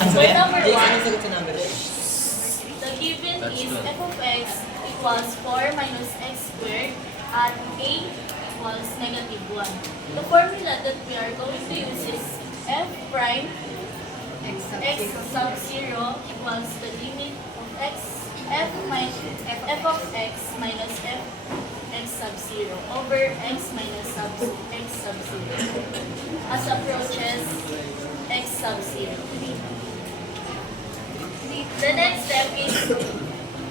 Ano So ba yan? number Jason, 1, ang sagot sa number 1? the given That's is good. f of x equals 4 minus x squared at a equals negative 1. The formula that we are going to use is f prime x sub 0 equals the limit of f of x minus f x sub 0 over x minus x sub 0 as approaches x sub 0. The next step is,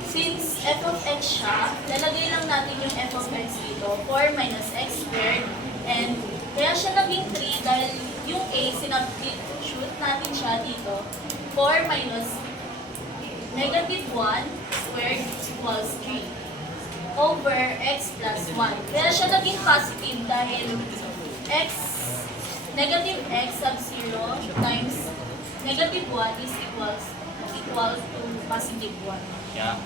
since f of x siya, lalagay lang natin yung f of x dito, 4 minus x squared, and kaya siya naging 3 dahil yung a, sinubstitute natin siya dito, 4 minus negative 1 squared equals 3 over x plus 1. Kaya siya naging positive dahil negative x sub 0 times negative 1 is equal to positive 1. Yeah.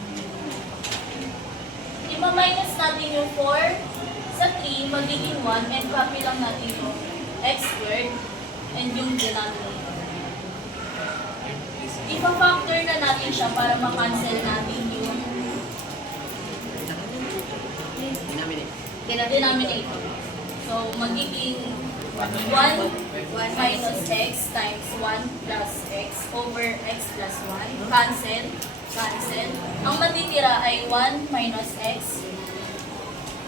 Ima-minus natin yung 4 sa 3, magiging 1, and copy lang natin yung x squared and yung denominator. Ipa-factor na natin siya para ma-cancel natin yung denominator. So, magiging 1 minus x times 1 plus x over x plus 1. Cancel. Ang matitira ay 1 minus x.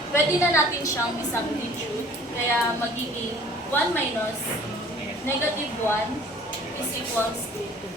Pwede na natin siyang i-substitute. Kaya magiging 1 minus negative 1 is equals to 2.